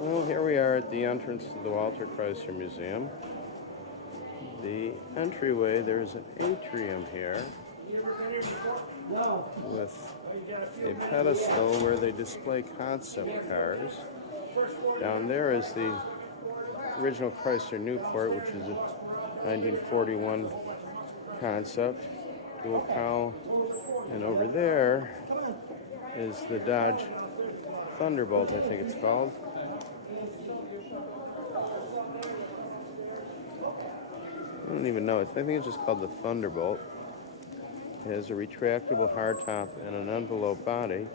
Well, here we are at the entrance to the Walter Chrysler Museum. The entryway, there's an atrium here with a pedestal where they display concept cars. Down there is the original Chrysler Newport, which is a 1941 concept, dual cowl. And over there is the Dodge Thunderbolt, I think it's called. I don't even know. I think it's just called the Thunderbolt. It has a retractable hardtop and an envelope body,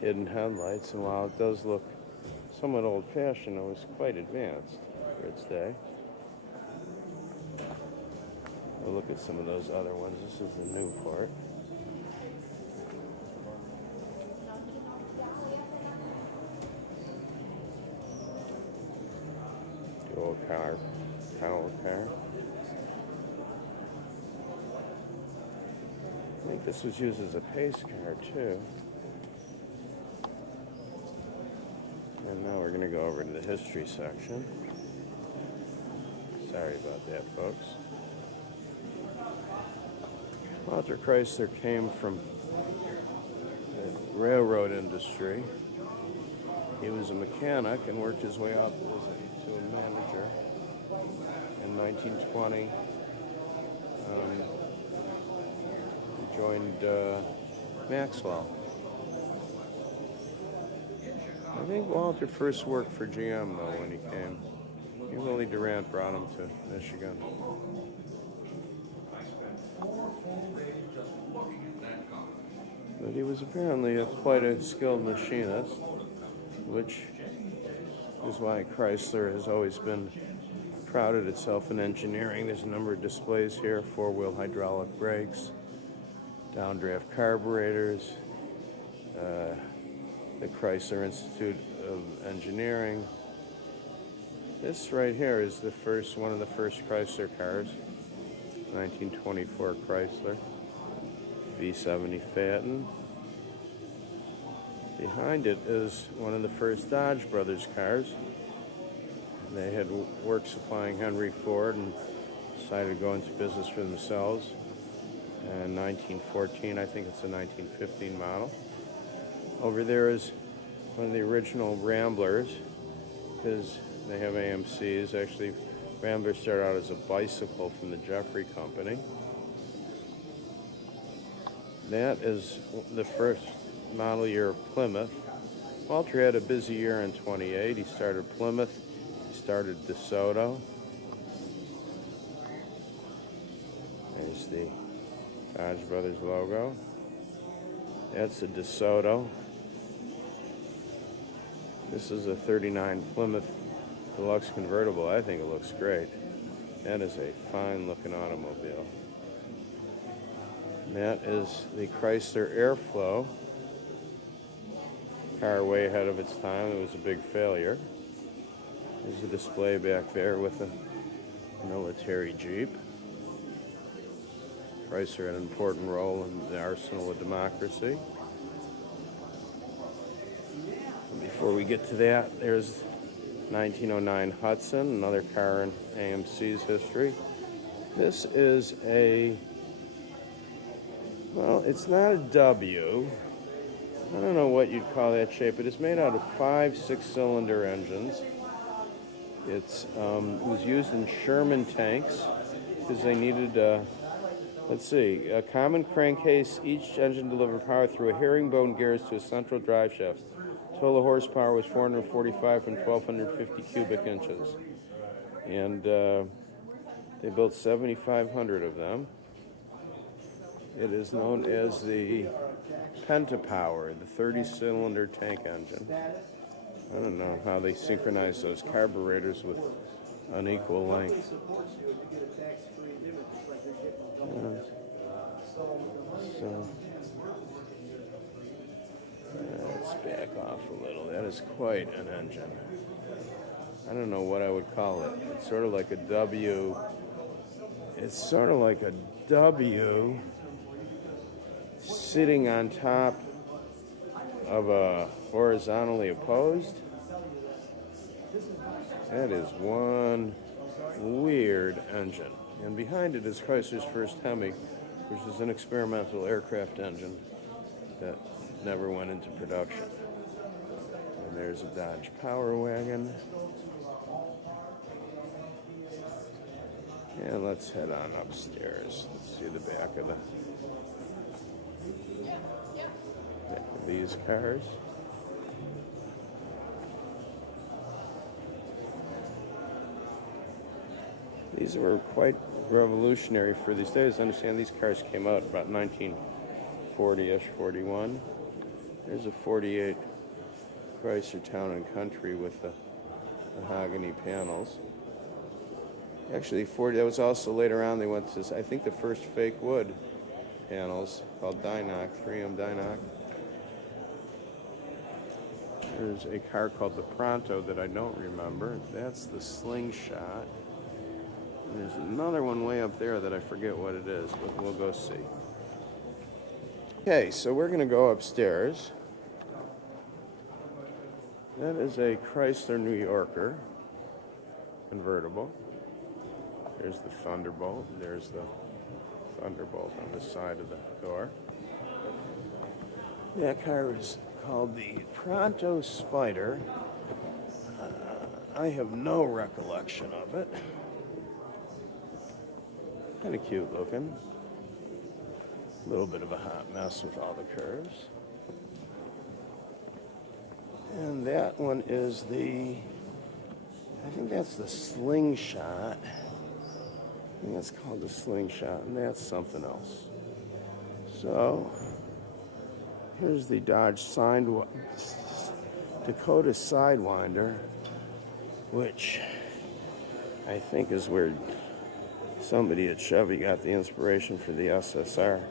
hidden headlights, and while it does look somewhat old-fashioned, it was quite advanced for its day. We'll look at some of those other ones. This is the Newport. Dual car, cowl car. I think this was used as a pace car too. And now we're going to go over to the history section. Sorry about that, folks. Walter Chrysler came from the railroad industry. He was a mechanic and worked his way up to a manager in 1920. He joined Maxwell. I think Walter first worked for GM, though, when he came. Willie Durant brought him to Michigan. But he was apparently quite a skilled machinist, which is why Chrysler has always been prided itself in engineering. There's a number of displays here: four-wheel hydraulic brakes, downdraft carburetors, the Chrysler Institute of Engineering. This right here is one of the first Chrysler cars, 1924 Chrysler V70 Phaeton. Behind it is one of the first Dodge Brothers cars. They had worked supplying Henry Ford and decided to go into business for themselves. In 1914, I think it's a 1915 model. Over there is one of the original Ramblers, because they have AMCs. Actually, Rambler started out as a bicycle from the Jeffrey Company. That is the first model year of Plymouth. Walter had a busy year in 28. He started Plymouth. He started DeSoto. There's the Dodge Brothers logo. That's a DeSoto. This is a 39 Plymouth Deluxe convertible. I think it looks great. That is a fine-looking automobile. And that is the Chrysler Airflow. Car way ahead of its time. It was a big failure. There's a display back there with a military Jeep. Chrysler had an important role in the arsenal of democracy. And before we get to that, there's 1909 Hudson, another car in AMC's history. This is well, it's not a W. I don't know what you'd call that shape, but it's made out of 5 6-cylinder engines. It was used in Sherman tanks because they needed, a common crankcase. Each engine delivered power through a herringbone gears to a central drive shaft. Total horsepower was 445 and 1,250 cubic inches. And they built 7,500 of them. It is known as the Pentapower, the 30-cylinder tank engine. I don't know how they synchronize those carburetors with unequal length. Let's back off a little. That is quite an engine. I don't know what I would call it. It's sort of like a W. It's sort of like a W sitting on top of a horizontally opposed. That is one weird engine. And behind it is Chrysler's first Hemi, which is an experimental aircraft engine that never went into production. And there's a Dodge Power Wagon. And let's head on upstairs. Let's see the back of these cars. These were quite revolutionary for these days. I understand these cars came out about 1940-ish, 41. There's a 48 Chrysler Town and Country with the mahogany panels. Actually, 40, that was also later on, they went to, I think, the first fake wood panels called Dynoc, 3M Dynoc. There's a car called the Pronto that I don't remember. That's the Slingshot. And there's another one way up there that I forget what it is, but we'll go see. Okay, so we're going to go upstairs. That is a Chrysler New Yorker convertible. There's the Thunderbolt. There's the Thunderbolt on the side of the door. That car is called the Pronto Spider. I have no recollection of it. Kind of cute looking. A little bit of a hot mess with all the curves. And that one is I think that's the Slingshot. I think that's called the Slingshot, and that's something else. So, here's the Dodge Dakota Sidewinder, which I think is where somebody at Chevy got the inspiration for the SSR.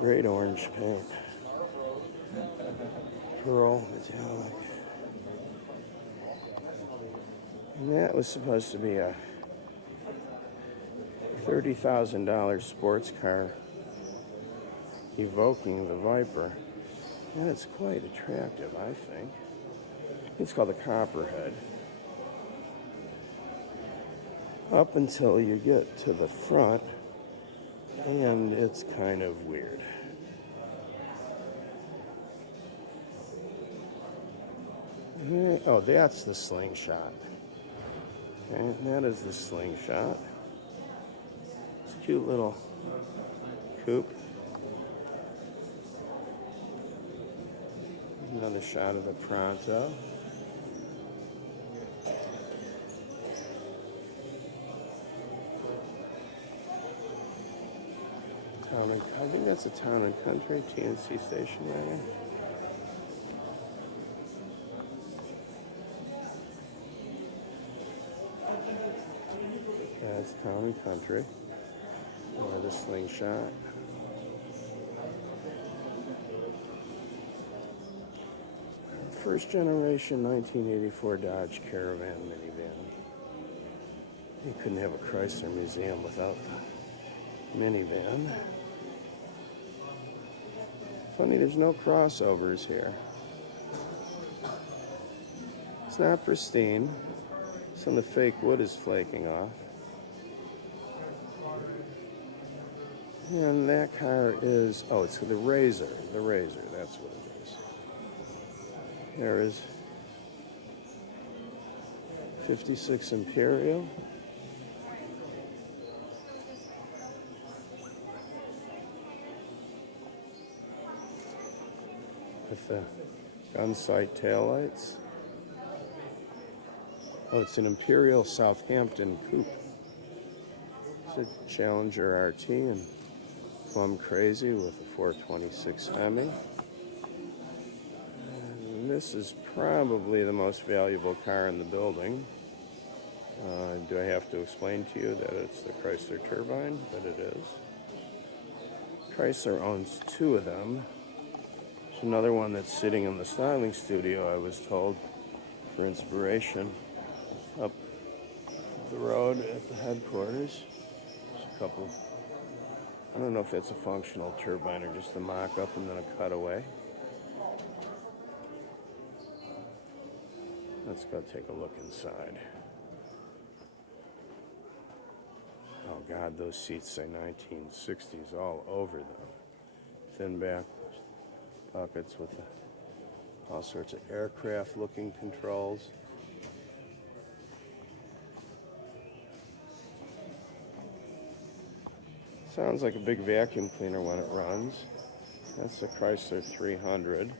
Great orange paint. Pearl metallic. And that was supposed to be a $30,000 sports car evoking the Viper. And it's quite attractive, I think. It's called the Copperhead. Up until you get to the front, and it's kind of weird. Oh, that's the Slingshot. Okay, that is the Slingshot. It's a cute little coupe. Another shot of the Pronto. I think that's a Town and Country TNC station wagon. That's Town and Country. Or the Slingshot. First generation 1984 Dodge Caravan minivan. You couldn't have a Chrysler museum without the minivan. Funny, there's no crossovers here. It's not pristine. Some of the fake wood is flaking off. And that car is, oh, it's the Razor. The Razor, that's what it is. There is 56 Imperial. With the gun sight taillights. Oh, it's an Imperial Southampton coupe. It's a Challenger RT and Plum Crazy with a 426 Hemi. And this is probably the most valuable car in the building. Do I have to explain to you that it's the Chrysler turbine? But it is. Chrysler owns two of them. There's another one that's sitting in the styling studio, I was told, for inspiration, up the road at the headquarters. There's a couple, I don't know if that's a functional turbine or just a mock-up and then a cutaway. Let's go take a look inside. Oh God, those seats say 1960s all over them. Thin back pockets with all sorts of aircraft looking controls. Sounds like a big vacuum cleaner when it runs. That's the Chrysler 300.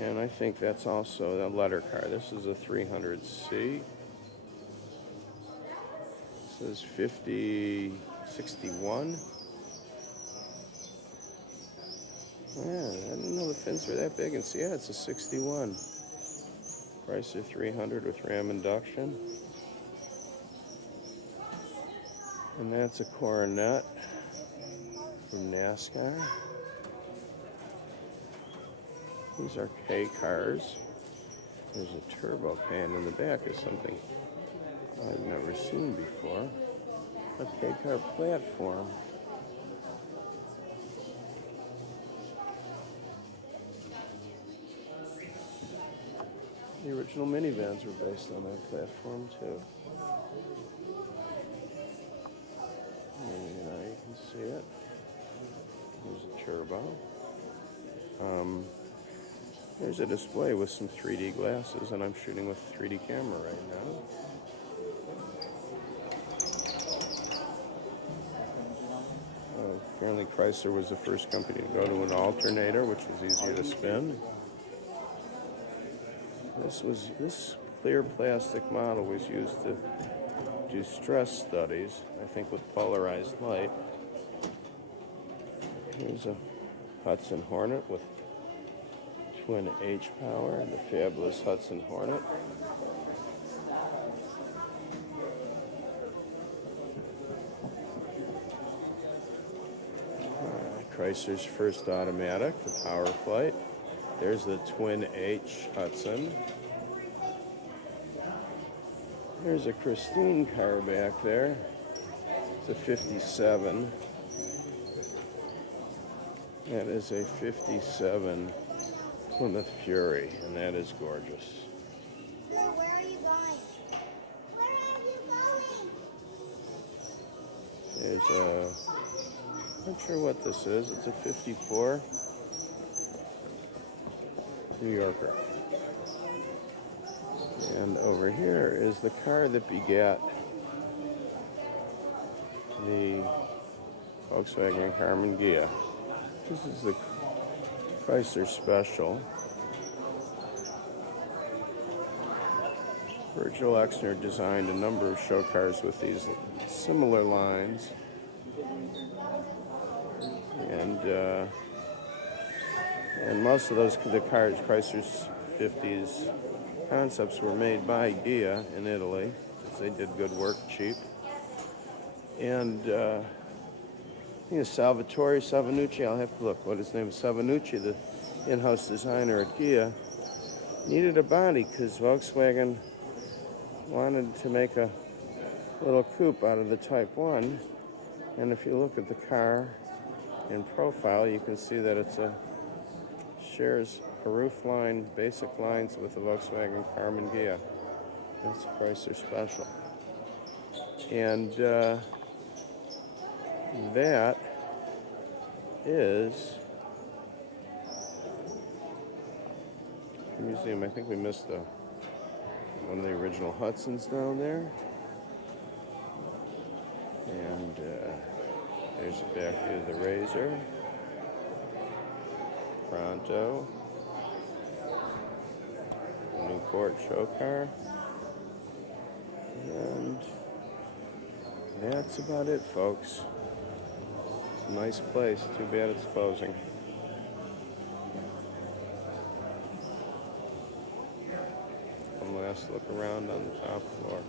And I think that's also a letter car. This is a 300C. This is 5061. Yeah, I didn't know the fins were that big. And see, yeah, it's a 61. Chrysler 300 with Ram induction. And that's a Coronet from NASCAR. These are K cars. There's a turbo pan in the back of something I've never seen before. A K car platform. The original minivans were based on that platform too. And, you can see it. There's a turbo. There's a display with some 3D glasses, and I'm shooting with a 3D camera right now. Apparently Chrysler was the first company to go to an alternator, which was easier to spin. This clear plastic model was used to do stress studies, I think with polarized light. Here's a Hudson Hornet with twin H power, the fabulous Hudson Hornet. Chrysler's first automatic, the Power Flight. There's the twin H Hudson. There's a Christine car back there. It's a 57. That is a 57 Plymouth Fury, and that is gorgeous. Where are you going? Where are you going? There's a, I'm not sure what this is. It's a 54 New Yorker. And over here is the car that begat the Volkswagen Carmen Ghia. This is the Chrysler Special. Virgil Exner designed a number of show cars with these similar lines. And most of those, the cars, Chrysler's 50s concepts were made by Ghia in Italy, because they did good work cheap. And I think it's Salvatore Savanucci, I'll have to look what his name is. Savanucci, the in-house designer at Ghia, needed a body because Volkswagen wanted to make a little coupe out of the Type 1. And if you look at the car in profile, you can see that shares a roof line, basic lines with the Volkswagen Carmen Ghia. That's a Chrysler Special. And that is the museum. I think we missed one of the original Hudsons down there. And there's the back view of the Razor. Pronto. Newport show car. And that's about it, folks. It's a nice place. Too bad it's closing. One last look around on the top floor.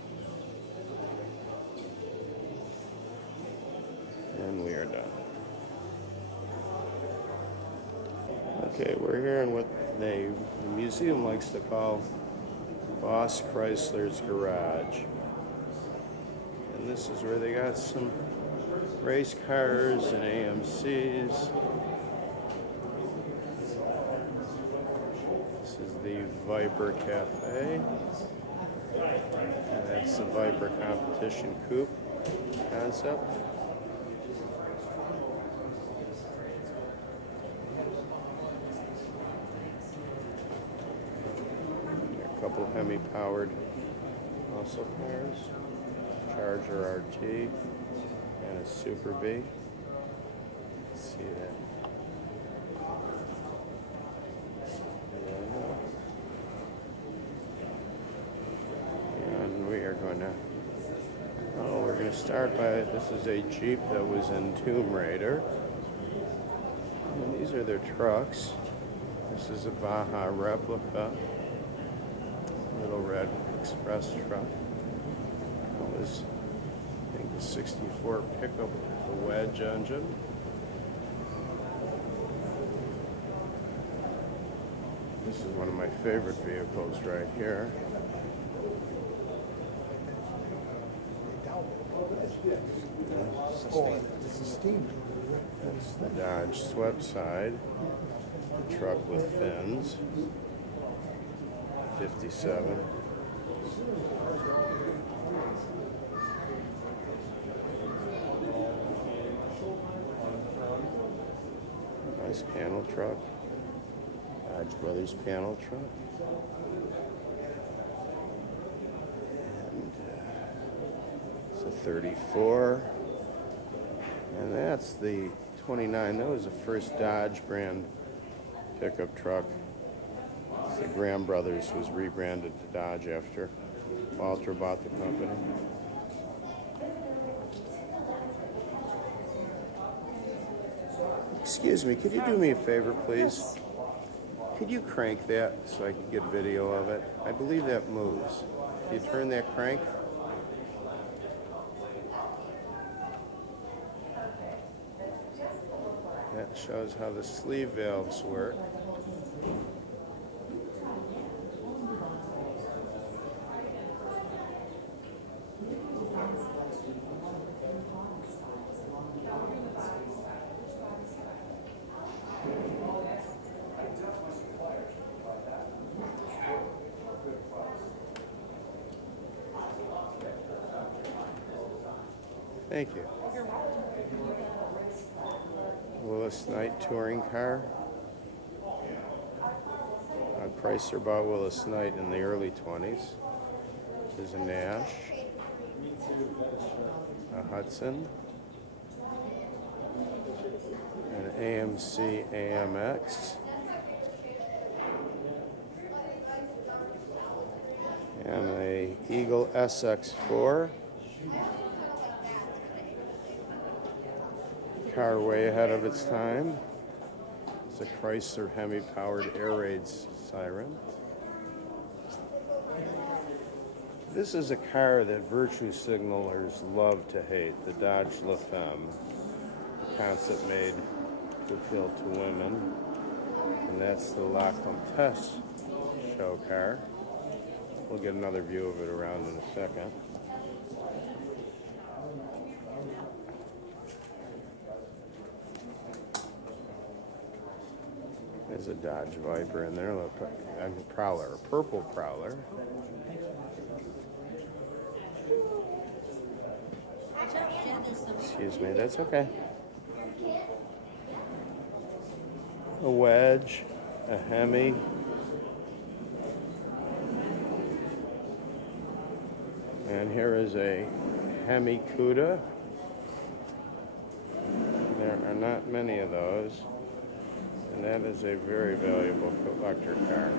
And we are done. Okay, we're here in what the museum likes to call Boss Chrysler's Garage. And this is where they got some race cars and AMCs. This is the Viper Cafe. And that's the Viper Competition Coupe concept. A couple Hemi-powered muscle cars. Charger RT and a Super B. Let's see that. And we are going to, we're going to start by, this is a Jeep that was in Tomb Raider. And these are their trucks. This is a Baja replica, little red express truck. That was, I think, the 64 pickup with the wedge engine. This is one of my favorite vehicles right here. That's the Dodge swept side. The truck with fins. 57. Nice panel truck. Dodge Brothers panel truck. And it's a 34. And that's the 29. That was the first Dodge brand pickup truck. It's the Graham Brothers was rebranded to Dodge after Walter bought the company. Excuse me, could you do me a favor, please? Could you crank that so I can get video of it? I believe that moves. Can you turn that crank? That shows how the sleeve valves work. Thank you. Willis Knight touring car. Chrysler bought Willis Knight in the early 20s. There's a Nash, a Hudson, an AMC AMX, and a Eagle SX4. Car way ahead of its time. It's a Chrysler Hemi-powered air raid siren. This is a car that virtue signalers love to hate, the Dodge La Femme, the concept made to appeal to women. And that's the La Comtesse show car. We'll get another view of it around in a second. There's a Dodge Viper in there, a Prowler, a purple Prowler. Excuse me, that's okay. A Wedge, a Hemi. And here is a Hemi Cuda. There are not many of those. And that is a very valuable collector car.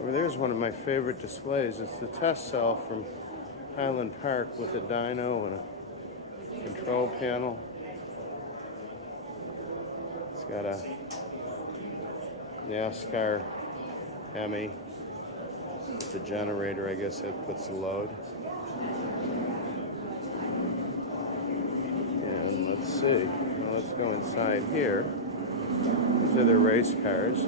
Over there's one of my favorite displays. It's the test cell from Highland Park with a dyno and a control panel. It's got a NASCAR Hemi. The generator, I guess, that puts the load. And let's see. Let's go inside here. These are the race cars.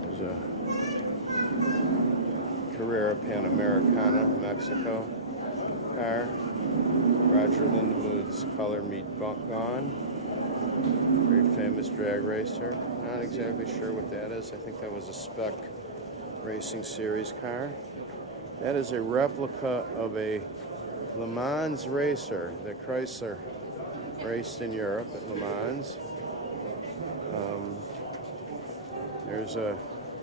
There's a Carrera Panamericana, Mexico. car. Roger Lindemood's Color Me Gone. Very famous drag racer. Not exactly sure what that is. I think that was a spec racing series car. That is a replica of a Le Mans racer that Chrysler raced in Europe at Le Mans. There's a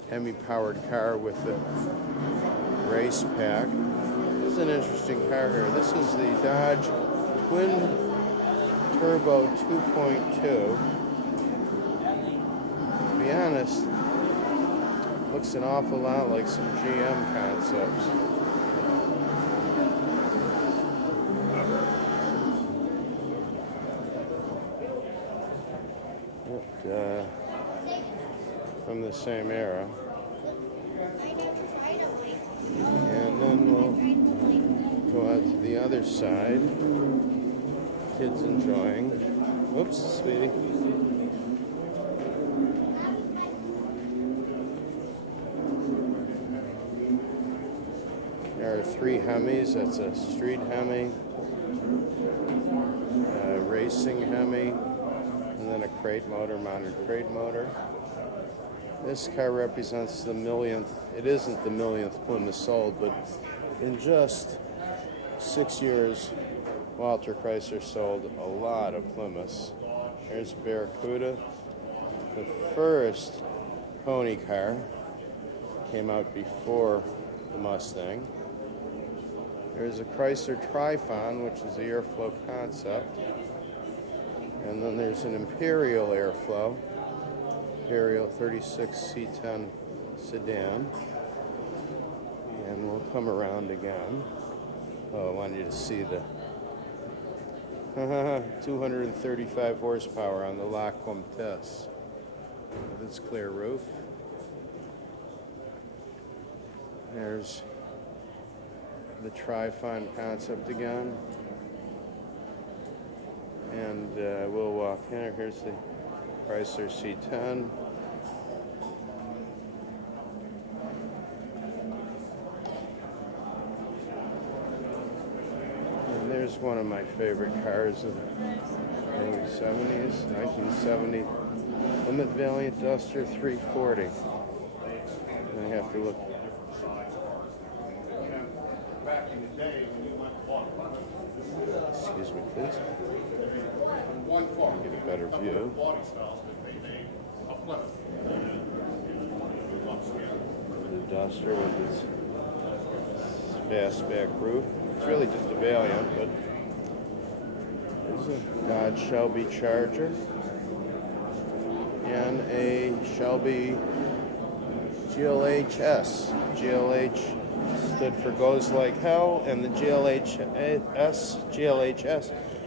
Hemi-powered car with the race pack. This is an interesting car here. This is the Dodge Twin Turbo 2.2. To be honest, looks an awful lot like some GM concepts. But, from the same era. And then we'll go out to the other side. Kids enjoying. Whoops, sweetie. There are 3 Hemis. That's a street Hemi, a racing Hemi, and then a crate motor, mounted crate motor. This car represents the millionth. It isn't the millionth Plymouth sold, but in just 6 years, Walter Chrysler sold a lot of Plymouths. There's Barracuda. The first pony car came out before the Mustang. There's a Chrysler Trifon, which is the airflow concept. And then there's an Imperial airflow. Imperial 36 C10 sedan. And we'll come around again. Oh, I wanted you to see the 235 horsepower on the La Comtesse with its clear roof. There's the Trifon concept again. And we'll walk in. Here's the Chrysler C10. And there's one of my favorite cars of the early 70s, 1970 Plymouth Valiant Duster 340. And I have to look. Excuse me, please. Get a better view. The Duster with its fastback roof. It's really just a Valiant, but there's a Dodge Shelby Charger and a Shelby GLHS. GLH stood for Goes Like Hell, and the GLHS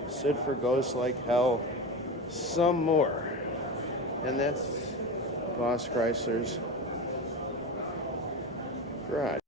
stood for Goes Like Hell Some More. And that's Boss Chrysler's garage.